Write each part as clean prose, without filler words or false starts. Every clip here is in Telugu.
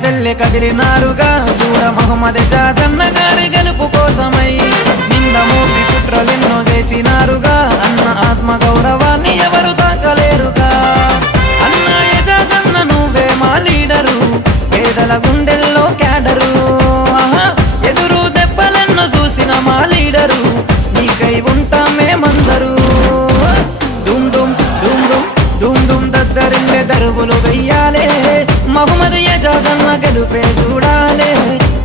సెల్లె కదిలినారుగా సూర మహమ్మద్ జాజన్న గారి గెలుపు కోసమై నింద మోపి కుట్రలెన్నో చేసినారుగా అన్న ఆత్మ గౌరవాన్ని ఎవరు తాకలేరుగా అన్న ఎజాజన్న నువ్వే మా లీడరు పేదల గుండెల్లో క్యాడరు ఎదురు దెబ్బలెన్నో చూసిన మా లీడరు నీకై ఉంటాం మేమందరూ దుమ్ దుమ్ దుమ్ దుమ్ దుమ్ దుమ్ దద్దరిల్లే దరువులు వెయ్యాలే మహమ్మద్ ఎజాజన్న గెలుపే చూడాలే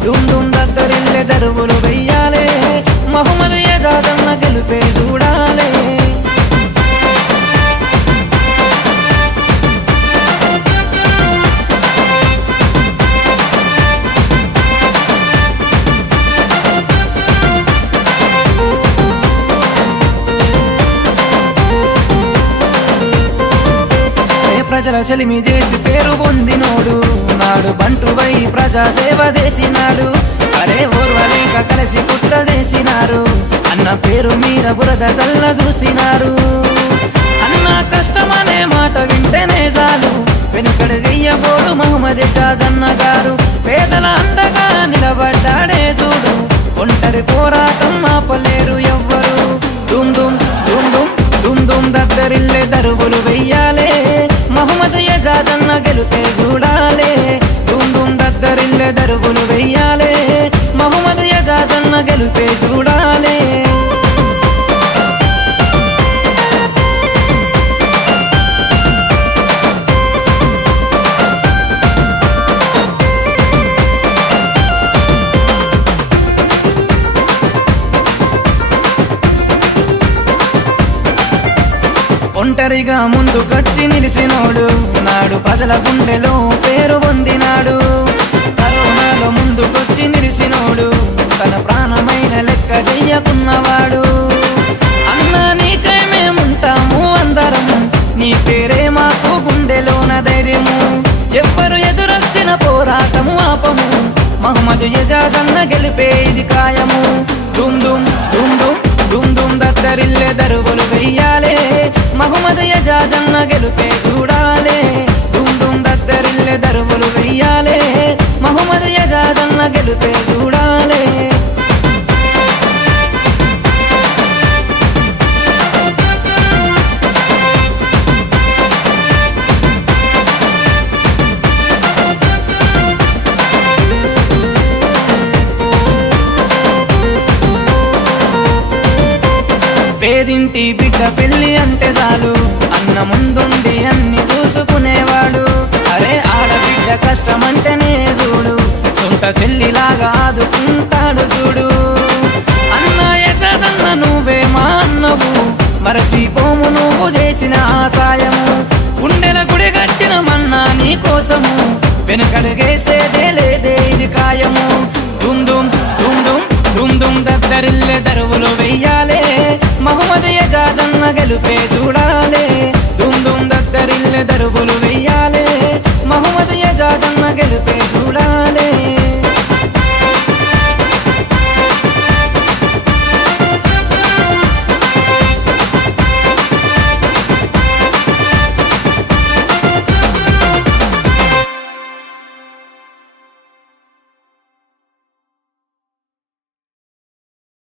దుమ్ దుమ్ దద్దరిల్లే దరువులు వెయ్యాలే మహమ్మద్ ఎజాజన్న గెలుపే చూడాలే ప్రజల చెలిమి చేసి పేరు పొందినోడు నాడు బంటువై ప్రజా సేవ చేసినాడు అరే ఓర్వలేక కలిసి కుట్ర చేసినారు అన్న పేరు మీద బురద చల్ల చూసినారు అన్న కష్టమనే మాట వింటేనే చాలు వెనుకడు గెయ్యబోడు మహమ్మద్ జాజన్న గారు పేదల అండగా నిలబడ్డాడే చూడు ఒంటరి పోరాటం ఆపలేరు ఎవ్వరు దుమ్ దుమ్ దుమ్ దుమ్ దుమ్ దుమ్ దద్దరిల్లే దరువులు వెయ్యాలే మహమ్మద్ ఎజాజన్న గెలుపే చూడాలే దుమ్ దుమ్ దద్దరిల్లే దరువులు వెయ్యాలే మహమ్మద్ ఎజాజన్న గెలుపే చూడాలే ఒంటరిగా ముందుకొచ్చి నిలిచినోడు నాడు ప్రజల గుండెలో పేరు పొందినాడు కరోనాలో ముందుకొచ్చి నిలిచినోడు తన ప్రాణమైన లెక్క చెయ్యకున్నవాడు అన్న నీకై మేముంటాము అందరము నీ పేరే మాకు గుండెలోన ధైర్యము ఎవ్వరు ఎదురొచ్చిన పోరాటము ఆపము మహమ్మద్ ఎజాజన్న గెలిపే ఇది కాయము దుమ్ దుమ్ దుమ్ దుమ్ దుమ్ దుమ్ దద్దరిల్లే దరువులు వెయ్యాలే మహమ్మద్ ఎజాజన్న గెలుపే చూడాలే దుమ్ దుమ్ దద్దరిల్లే దరువులు వెయ్యాలే మహమ్మద్ ఎజాజన్న గెలుపే చూడాలే పేదింటి బిడ్డ పెళ్లి అంటే చాలు అన్న ముందుండి అన్ని చూసుకునేవాడు అరే ఆడబిడ్డ కష్టమంటేనే చూడు సొంత చెల్లిలాగా ఆదుకుంటాడు చూడు అన్న ఎజాజన్న నువ్వే మా అన్నవు మరచిపోము నువ్వు చేసిన ఆసాయము గుండెల గుడి కట్టిన మన్నా నీ కోసము వెనుకడుగేసేదే లేదే ఇది కాయము దుమ్ దుమ్ దుమ్ దుమ్ దుమ్ దుమ్ దద్దరిల్లే దరువులు వెయ్యాలే మహమ్మద్ ఎజాజన్న గెలుపే చూడాలే దుమ్ దుమ్ దద్దరిల్లే దరువులు వెయ్యాలే మహమ్మద్ ఎజాజన్న గెలుపే చూడాలే